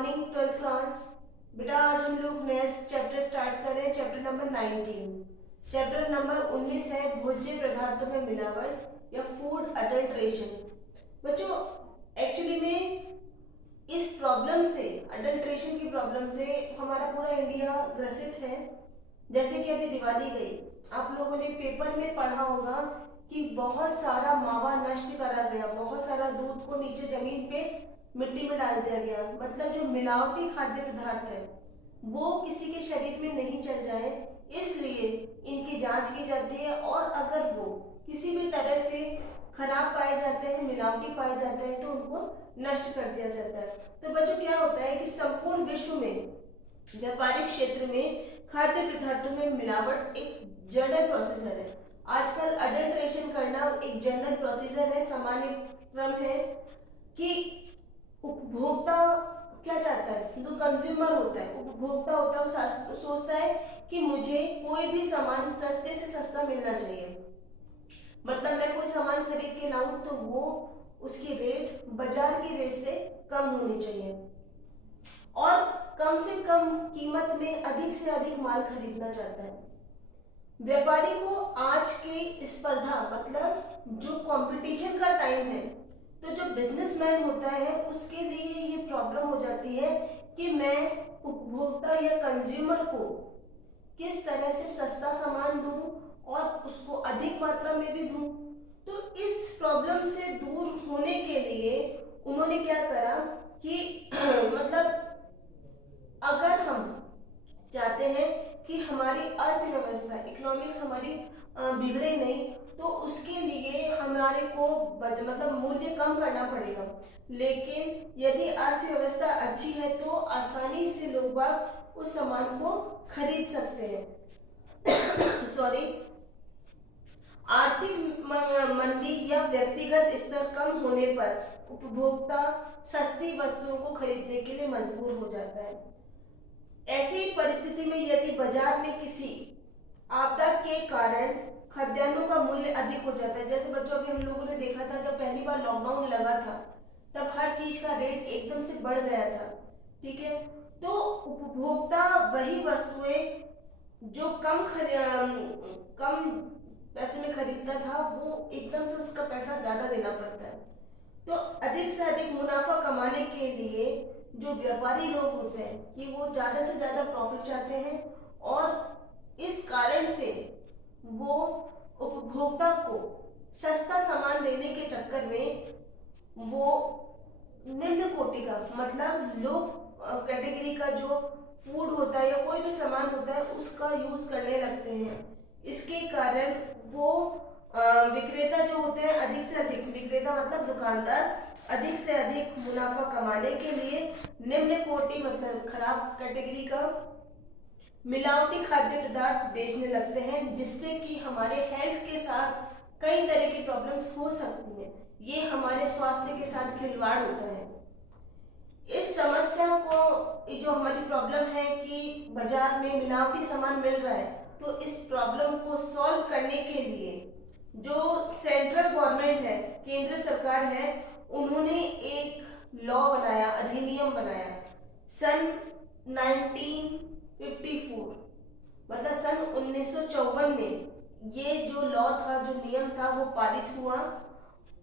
Morning 12th class. बेटा आज हम लोग नेक्स्ट चैप्टर स्टार्ट कर रहे हैं, चैप्टर नंबर 19। चैप्टर नंबर 19 है भोज्य पदार्थों में मिलावट या फूड अडल्ट्रेशन। बच्चों एक्चुअली में इस प्रॉब्लम से, अडल्ट्रेशन की प्रॉब्लम से हमारा पूरा इंडिया ग्रसित है। जैसे कि अभी दिवाली गई, आप लोगों ने पेपर में पढ़ा होगा कि बहुत सारा मावा नष्ट करा गया, बहुत सारा दूध को नीचे जमीन पे मिट्टी में डाल दिया गया। मतलब जो मिलावटी खाद्य पदार्थ है वो किसी के शरीर में नहीं चल जाए, इसलिए इनकी जांच की जाती है। और अगर वो किसी भी तरह से खराब पाए जाते हैं, मिलावटी पाए जाते हैं, तो उनको नष्ट कर दिया जाता है। तो बच्चों क्या होता है कि संपूर्ण विश्व में व्यापारिक क्षेत्र में खाद्य पदार्थों में मिलावट एक जर्नल प्रोसीजर है। आजकल अडल्ट्रेशन करना एक जनरल प्रोसीजर है, सामान्य क्रम है कि उपभोक्ता क्या चाहता है, जो कंज्यूमर होता है, उपभोक्ता होता है, वो सोचता है कि मुझे कोई भी सामान सस्ते से सस्ता मिलना चाहिए। मतलब मैं कोई सामान खरीद के लाऊं तो वो उसकी रेट बाजार की रेट से कम होनी चाहिए और कम से कम कीमत में अधिक से अधिक माल खरीदना चाहता है। व्यापारी को आज की स्पर्धा, मतलब जो कंपटीशन का टाइम है, तो जो बिजनेसमैन होता है उसके लिए ये प्रॉब्लम हो जाती है कि मैं उपभोक्ता या कंज्यूमर को किस तरह से सस्ता सामान दूं और उसको अधिक मात्रा में भी दूं। तो इस प्रॉब्लम से दूर होने के लिए उन्होंने क्या करा कि मतलब अगर हम चाहते हैं कि हमारी अर्थव्यवस्था, इकोनॉमिक्स हमारी बिगड़े नहीं, तो उसके लिए हमारे को मतलब मूल्य कम करना पड़ेगा। लेकिन यदि अर्थव्यवस्था अच्छी है तो आसानी से लोग बाग उस सामान को खरीद सकते हैं। सॉरी, आर्थिक मंदी या व्यक्तिगत स्तर कम होने पर उपभोक्ता सस्ती वस्तुओं को खरीदने के लिए मजबूर हो जाता है। ऐसी परिस्थिति में यदि बाजार में किसी आपदा के कारण खाद्यान्नों का मूल्य अधिक हो जाता है, जैसे बच्चों अभी हम लोगों ने देखा था जब पहली बार लॉकडाउन लगा था तब हर चीज का रेट एकदम से बढ़ गया था, ठीक है। तो उपभोक्ता वही वस्तुएं जो कम पैसे में खरीदता था, वो एकदम से उसका पैसा ज्यादा देना पड़ता है। तो अधिक से अधिक मुनाफा कमाने के लिए जो व्यापारी लोग होते हैं कि वो ज्यादा से ज्यादा प्रॉफिट चाहते हैं और इस कारण से वो उपभोक्ता को सस्ता सामान देने के चक्कर में वो निम्न कोटि का, मतलब लो कैटेगरी का जो फूड होता है या कोई भी सामान होता है उसका यूज करने लगते हैं। इसके कारण वो विक्रेता जो होते हैं, अधिक से अधिक विक्रेता मतलब दुकानदार अधिक से अधिक मुनाफा कमाने के लिए निम्न कोटि मतलब खराब कैटेगरी का मिलावटी खाद्य पदार्थ बेचने लगते हैं, जिससे कि हमारे हेल्थ के साथ कई तरह की प्रॉब्लम्स हो सकती हैं। ये हमारे स्वास्थ्य के साथ खिलवाड़ होता है। इस समस्या को, जो हमारी प्रॉब्लम है कि बाजार में मिलावटी सामान मिल रहा है, तो इस प्रॉब्लम को सॉल्व करने के लिए जो सेंट्रल गवर्नमेंट है, केंद्र सरकार है, उन्होंने एक लॉ बनाया, अधिनियम बनाया सन 1954, मतलब सन 1954 में ये जो लॉ था, जो नियम था, वो पारित हुआ।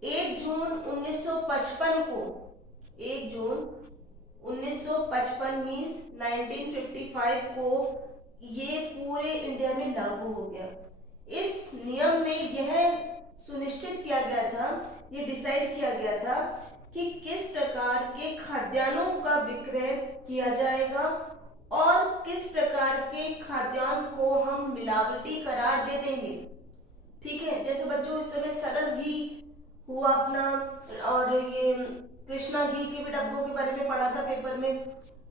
1 जून 1955 को, 1 जून 1955 मीन्स 1955 को ये पूरे इंडिया में लागू हो गया। इस नियम में यह सुनिश्चित किया गया था, ये डिसाइड किया गया था कि किस प्रकार के खाद्यान्नों का विक्रय किया जाएगा और किस प्रकार के खाद्यान्न को हम मिलावटी करार दे देंगे, ठीक है। जैसे बच्चों इस समय सरस घी हुआ अपना, और ये कृष्णा घी के भी डब्बों के बारे में पढ़ा था पेपर में।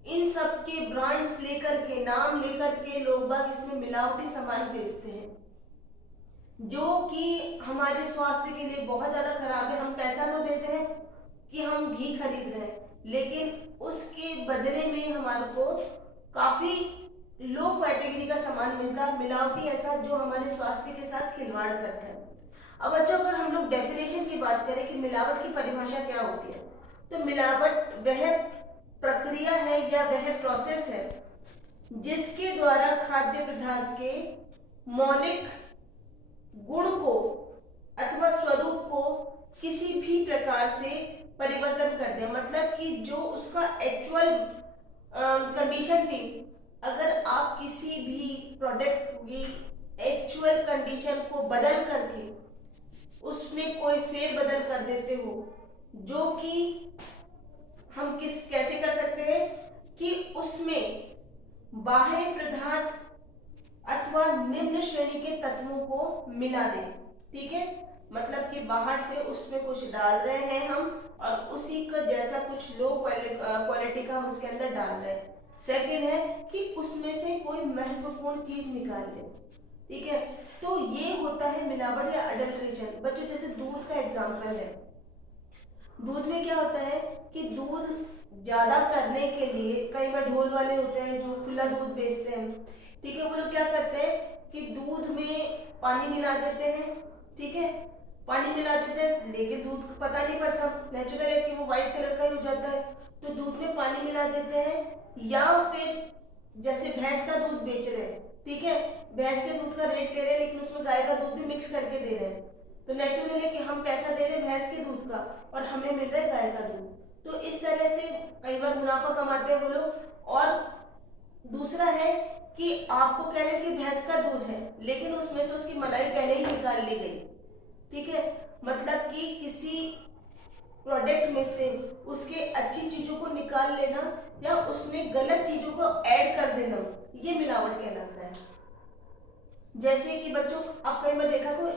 इन सब के ब्रांड्स लेकर के, नाम लेकर के लोग बाग इसमें मिलावटी सामान बेचते हैं, जो कि हमारे स्वास्थ्य के लिए बहुत ज्यादा खराब है। हम पैसा तो देते हैं कि हम घी खरीद रहे हैं, लेकिन उसके बदले में हमारे को काफी लो कैटेगरी का सामान मिलता है, मिलावटी ऐसा, जो हमारे स्वास्थ्य के साथ खिलवाड़ करता है। अब बच्चों अगर हम लोग डेफिनेशन की बात करें कि मिलावट की परिभाषा क्या होती है, तो मिलावट वह प्रक्रिया प्रक्रिया है या वह प्रोसेस है जिसके द्वारा खाद्य पदार्थ के मौलिक गुण को अथवा स्वरूप को किसी भी प्रकार से परिवर्तन कर दे। मतलब कि जो उसका एक्चुअल कंडीशन थी, अगर आप किसी भी प्रोडक्ट की एक्चुअल कंडीशन को बदल करके उसमें कोई फेरबदल कर देते हो, जो कि हम कैसे कर सकते हैं कि उसमें बाह्य पदार्थ अथवा निम्न श्रेणी के तत्वों को मिला दें। ठीक है, मतलब कि बाहर से उसमें कुछ डाल रहे हैं हम और उसी का जैसा कुछ लो क्वालिटी का हम उसके अंदर डाल रहे हैं। सेकंड है कि उसमें से कोई महत्वपूर्ण चीज निकाल लें। ठीक है, तो ये होता है मिलावट या अडल्ट्रेशन। बच्चों जैसे दूध का एग्जाम्पल है, दूध में क्या होता है कि दूध ज्यादा करने के लिए कई बार ढोल वाले होते हैं जो खुला दूध बेचते हैं। ठीक है, वो लोग क्या करते हैं कि दूध में पानी मिला देते हैं। ठीक है, पानी मिला देते हैं लेकिन दूध को पता नहीं पड़ता, नेचुरल है कि वो व्हाइट कलर का ही हो जाता है। तो दूध में पानी मिला देते हैं या फिर जैसे भैंस का दूध बेच रहे हैं। ठीक है, भैंस के दूध का रेट ले रहे हैं लेकिन उसमें गाय का दूध भी मिक्स करके दे रहे हैं। तो नेचुरल है कि हम पैसा दे रहे हैं भैंस के दूध का और हमें मिल रहा है गाय का दूध। तो इस तरह से कई बार मुनाफा कमाते हैं वो लोग। और दूसरा है कि आपको कह रहे हैं कि भैंस का दूध है लेकिन उसमें से उसकी मलाई पहले ही निकाल ली गई। ठीक है, मतलब कि किसी प्रोडक्ट में से उसके अच्छी चीजों को निकाल लेना या उसमें गलत चीजों को ऐड कर देना, ये मिलावट कहलाता है। जैसे कि बच्चों आप कई बार देखा तो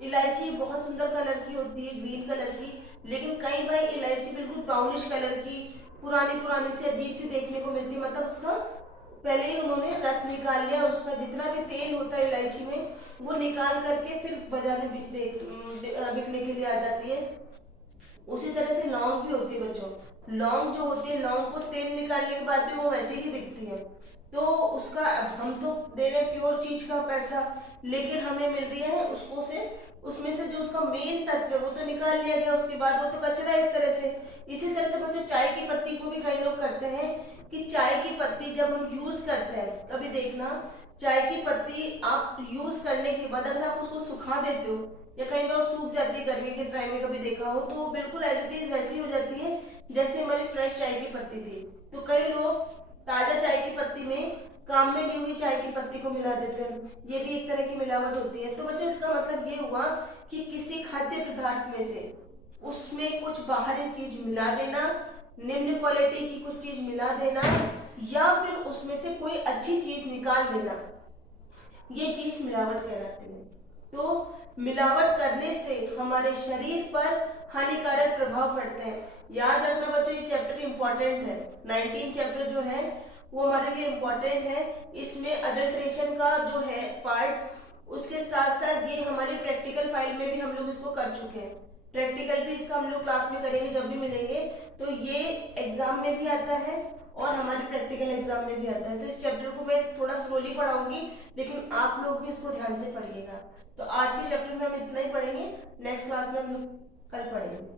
इलायची बहुत सुंदर कलर की होती है, ग्रीन कलर की, लेकिन कई बार इलायची बिल्कुल ब्राउनिश कलर की पुरानी से अजीब सी देखने को मिलती है। मतलब उसका पहले ही उन्होंने रस निकाल लिया, उसका जितना भी तेल होता है इलायची में वो निकाल करके फिर बाजार में बिकने के लिए आ जाती है। उसी तरह से लौंग भी होती है बच्चों, लौंग जो होती है लौंग को तेल निकालने के बाद भी वो वैसे ही बिकती है। तो उसका हम तो दे रहे प्योर चीज का पैसा, लेकिन हमें मिल रही है उसको से उसमें से जो उसका मेन तत्व है वो तो निकाल लिया गया, उसके बाद वो तो कचरा एक तरह से। इसी तरह से बच्चों चाय की पत्ती को भी कई लोग करते हैं कि चाय की पत्ती जब हम यूज करते हैं, कभी देखना चाय की पत्ती आप यूज करने के बाद अगर आप उसको सुखा देते हो या कई बार सूख जाती है गर्मी के टाइम में, कभी देखा हो तो बिल्कुल एज इट इज वैसी हो जाती है जैसे हमारी फ्रेश चाय की पत्ती थी। तो कई लोग ताजा चाय की पत्ती में काम में ली हुई चाय की पत्ती को मिला देते हैं, ये भी एक तरह की मिलावट होती है। तो बच्चों इसका मतलब ये हुआ कि किसी खाद्य पदार्थ में से उसमें कुछ बाहरी चीज मिला देना, निम्न क्वालिटी की कुछ चीज मिला देना या फिर उसमें से कोई अच्छी चीज निकाल देना, ये चीज मिलावट कहलाती है। तो मिलावट करने से हमारे शरीर पर हानिकारक प्रभाव पड़ते हैं। याद रखना बच्चों ये चैप्टर इंपॉर्टेंट है, 19 चैप्टर जो है वो हमारे लिए इम्पोर्टेंट है। इसमें अडल्ट्रेशन का जो है पार्ट, उसके साथ साथ ये हमारे प्रैक्टिकल फाइल में भी हम लोग इसको कर चुके हैं। प्रैक्टिकल भी इसका हम लोग क्लास में करेंगे जब भी मिलेंगे। तो ये एग्जाम में भी आता है और हमारे प्रैक्टिकल एग्जाम में भी आता है। तो इस चैप्टर को मैं थोड़ा स्लोली पढ़ाऊंगी लेकिन आप लोग भी इसको ध्यान से पढ़िएगा। तो आज के चैप्टर में हम इतना ही पढ़ेंगे, नेक्स्ट क्लास में हम लोग कल पढ़ेंगे।